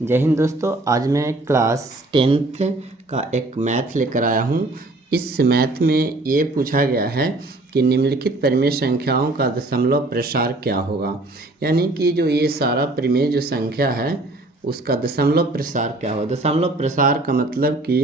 जय हिंद दोस्तों। आज मैं क्लास 10th का एक मैथ लेकर आया हूँ। इस मैथ में ये पूछा गया है कि निम्नलिखित परिमेय संख्याओं का दशमलव प्रसार क्या होगा। यानी कि जो ये सारा परिमेय जो संख्या है उसका दशमलव प्रसार क्या होगा। दशमलव प्रसार का मतलब कि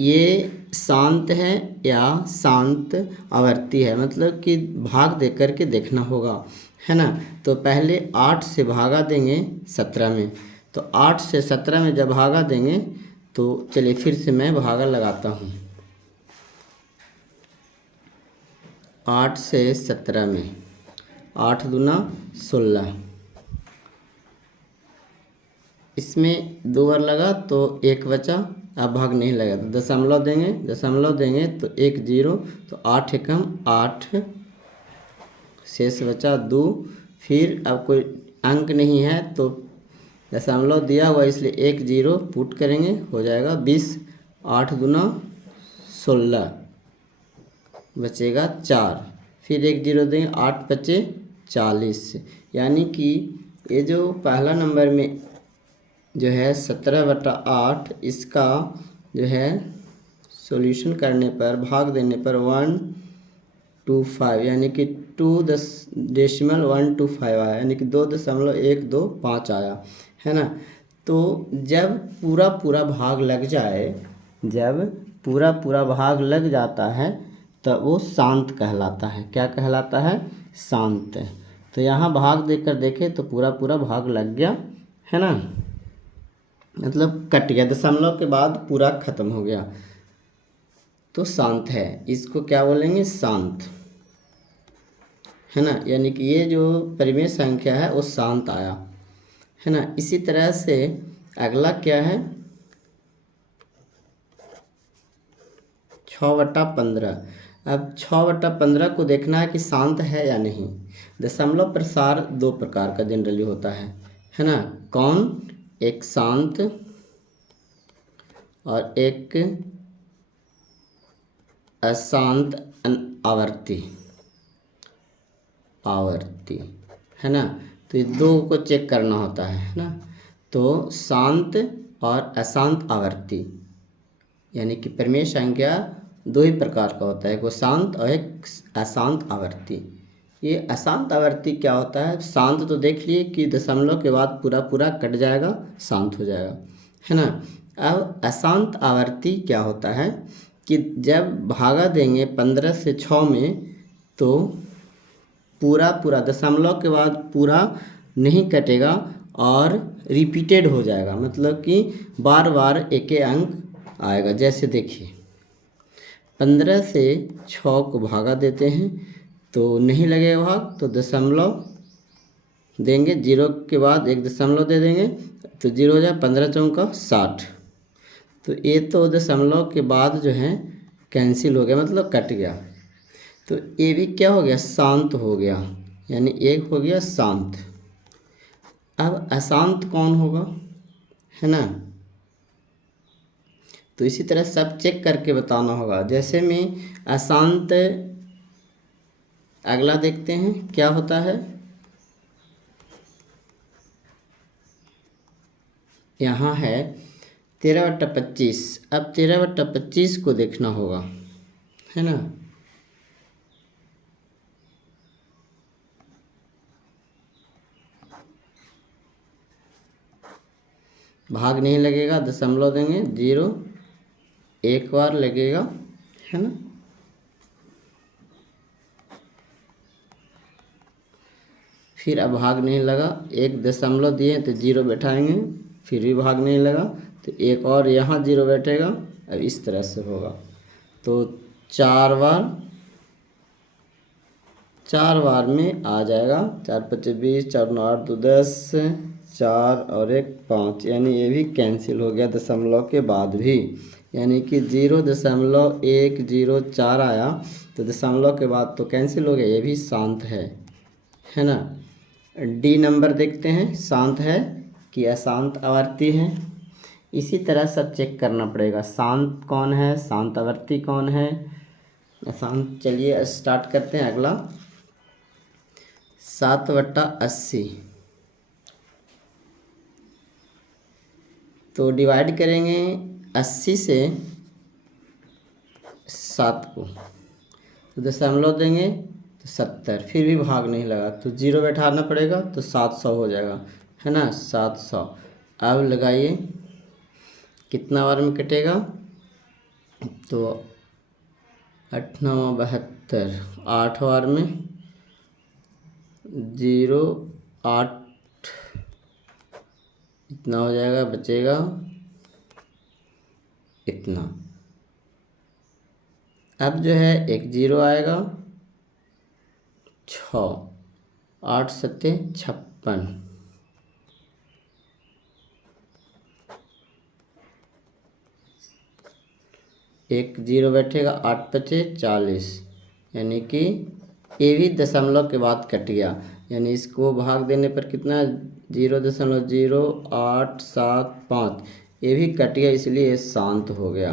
ये शांत है या शांत आवर्ती है, मतलब कि भाग दे करके देखना होगा, है ना। तो पहले 8 से भागा देंगे 17 में, तो 8 से 17 में जब भागा देंगे तो चलिए फिर से मैं भागा लगाता हूँ। 8 से 17 में 8 दूना 16, इसमें 2 बार लगा तो 1 बचा, अब भाग नहीं लगा तो दशमलव देंगे तो 1 0, तो 8 एकम 8, शेष बचा 2। फिर अब कोई अंक नहीं है तो दशमलव दिया हुआ इसलिए 1 0 पुट करेंगे, हो जाएगा 20। 8 दूना 16, बचेगा 4, फिर 1 0 देंगे, 8 बचे 40। यानी कि ये जो पहला नंबर में जो है 17/8, इसका जो है सॉल्यूशन करने पर भाग देने पर 125 यानी कि 2.125 आया, यानी कि 2.125 आया, है ना। तो जब पूरा पूरा भाग लग जाए, जब पूरा पूरा भाग लग जाता है तो वो शांत कहलाता है। क्या कहलाता है? शांत। तो यहाँ भाग देकर देखें तो पूरा पूरा भाग लग गया, है ना, मतलब कट गया, दशमलव के बाद पूरा खत्म हो गया, तो शांत है। इसको क्या बोलेंगे? शांत, है ना। यानी कि ये जो परिमेय संख्या है वो शांत आया, है ना। इसी तरह से अगला क्या है? 6/15। अब 6/15 को देखना है कि शांत है या नहीं। दशमलव प्रसार 2 प्रकार का जनरली होता है ना। कौन? एक शांत और एक अशांत आवर्ती, है ना। तो ये 2 को चेक करना होता है ना। तो शांत और अशांत आवर्ती, यानी कि परिमेय संख्या 2 ही प्रकार का होता है, एक वो शांत और एक अशांत आवर्ती। ये अशांत आवर्ती क्या होता है? शांत तो देख लिए कि दशमलव के बाद पूरा पूरा कट जाएगा, शांत हो जाएगा, है ना। अब अशांत आवर्ती क्या होता है कि जब भागा देंगे 15 से 6 में तो पूरा पूरा दशमलव के बाद पूरा नहीं कटेगा और रिपीटेड हो जाएगा, मतलब कि बार बार एक अंक आएगा। जैसे देखिए 15 से 6 को भागा देते हैं तो नहीं लगेगा भाग, तो दशमलव देंगे, 0 के बाद एक दशमलव दे देंगे तो 0 हो जाए, 15 चौका 60। तो ये तो दशमलव के बाद जो है कैंसिल हो गया, मतलब कट गया। तो ये भी क्या हो गया? शांत हो गया, यानी एक हो गया शांत। अब अशांत कौन होगा, है ना। तो इसी तरह सब चेक करके बताना होगा। जैसे में अशांत, अगला देखते हैं क्या होता है। यहाँ है 13/25। अब 13/25 को देखना होगा, है ना। भाग नहीं लगेगा, दशमलव देंगे, 0 एक बार लगेगा, है ना। फिर अब भाग नहीं लगा, एक दशमलव दिए तो 0 बैठाएंगे, फिर भी भाग नहीं लगा तो एक और यहाँ 0 बैठेगा। अब इस तरह से होगा तो 4 बार में आ जाएगा। 4 5 20, 4 9 8 2 10, 4 और 1 5, यानी ये भी कैंसिल हो गया दशमलव के बाद भी। यानी कि 0.104 आया तो दशमलव के बाद तो कैंसिल हो गया, ये भी शांत है ना। डी नंबर देखते हैं, शांत है कि अशांत आवर्ती है। इसी तरह सब चेक करना पड़ेगा, शांत कौन है, शांत आवर्ती कौन है, अशांत। चलिए स्टार्ट करते हैं। अगला 7/80, तो डिवाइड करेंगे 80 से 7 को, तो दशमलव देंगे तो 70, फिर भी भाग नहीं लगा तो 0 बैठाना पड़ेगा, तो 700 हो जाएगा, है ना, 700। अब लगाइए कितना बार में कटेगा, तो 8 9 72, 8 बार में 0 8 इतना हो जाएगा, बचेगा इतना। अब जो है एक 0 आएगा, 6 8 7 56, एक 0 बैठेगा, 8 5 40, यानी कि ये भी दशमलव के बाद कट गया, यानी इसको भाग देने पर कितना, 0.0875, ये भी कट गया, इसलिए ये शांत हो गया,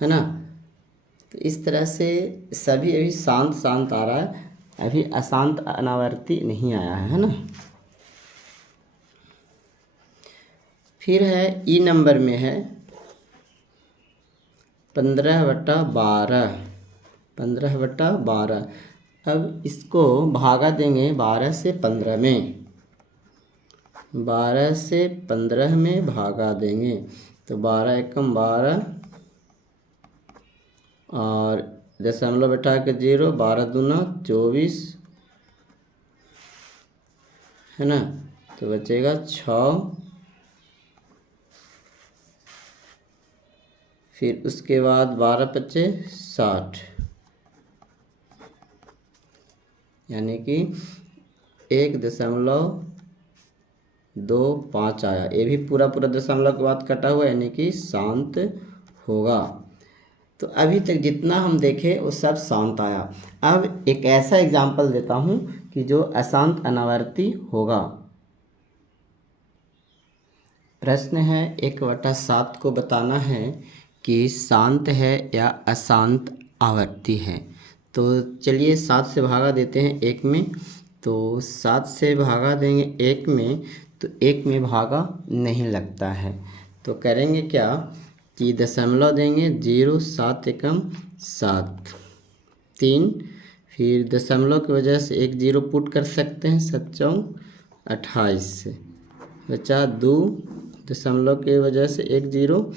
है ना। तो इस तरह से सभी अभी शांत शांत आ रहा है, अभी अशांत अनावर्ती नहीं आया है ना। फिर है ई नंबर में है 15/12, 15/12। अब इसको भागा देंगे 12 से 15 में, 12 से 15 में भागा देंगे, तो 12 एकम 12 और दशमलव बैठा के 0, 12 दूना 24, है ना, तो बचेगा 6, फिर उसके बाद 12 5 60, यानी कि 1.25 आया, ये भी पूरा पूरा दशमलव के बाद कटा हुआ, यानी कि शांत होगा। तो अभी तक जितना हम देखे वो सब शांत आया। अब एक ऐसा एग्जाम्पल देता हूँ कि जो अशांत अनावर्ती होगा। प्रश्न है 1/7 को बताना है कि शांत है या अशांत आवर्ती है। तो चलिए 7 से भागा देते हैं 1 में, तो 7 से भागा देंगे 1 में, तो 1 में भागा नहीं लगता है, तो करेंगे क्या कि दशमलव देंगे 0 7 एकम 7 3, फिर दशमलव की वजह से एक 0 पुट कर सकते हैं, 7 चौक 28, बचा 2, दशमलव की वजह से एक 0,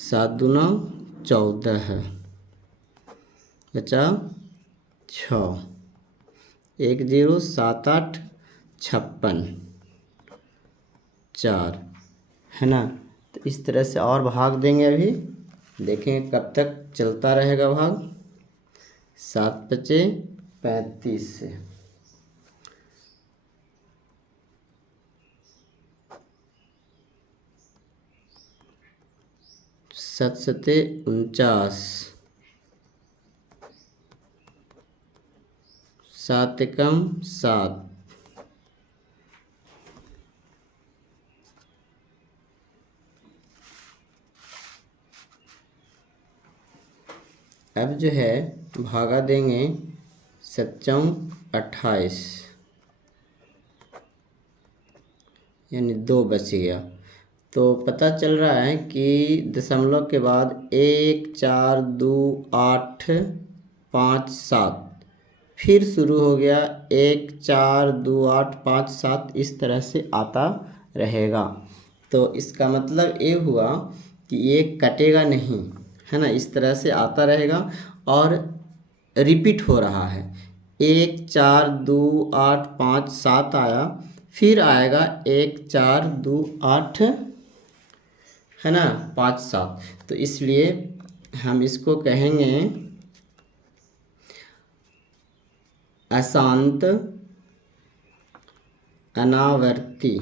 7 दूना 14 है, बचा 6, एक 0 7 8 56 4, है ना। तो इस तरह से और भाग देंगे, अभी देखेंगे कब तक चलता रहेगा भाग। 7 5 35 से, 7 7 49, 7 एकम 7, अब जो है भागा देंगे 7 चौक 28, यानी 2 बच गया। तो पता चल रहा है कि दशमलव के बाद 1 4 2 8 5 7 फिर शुरू हो गया, 1 4 2 8 5 7 इस तरह से आता रहेगा। तो इसका मतलब ये हुआ कि ये कटेगा नहीं, है ना, इस तरह से आता रहेगा और रिपीट हो रहा है। 1 4 2 8 5 7 आया, फिर आएगा 1 4 2 8, है ना, 5 7, तो इसलिए हम इसको कहेंगे अशांत अनावर्ती,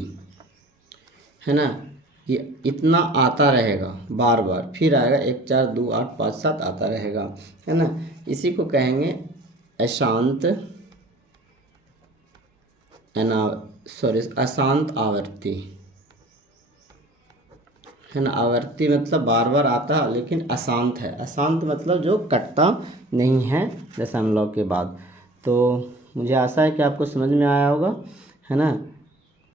है ना। ये इतना आता रहेगा बार बार, फिर आएगा 1 4 2 8 5 7 आता रहेगा, है ना। इसी को कहेंगे अशांत अशांत आवर्ती, है ना। आवर्ती मतलब बार बार आता है लेकिन अशांत है, अशांत मतलब जो कटता नहीं है दशमलव के बाद। तो मुझे आशा है कि आपको समझ में आया होगा, है ना।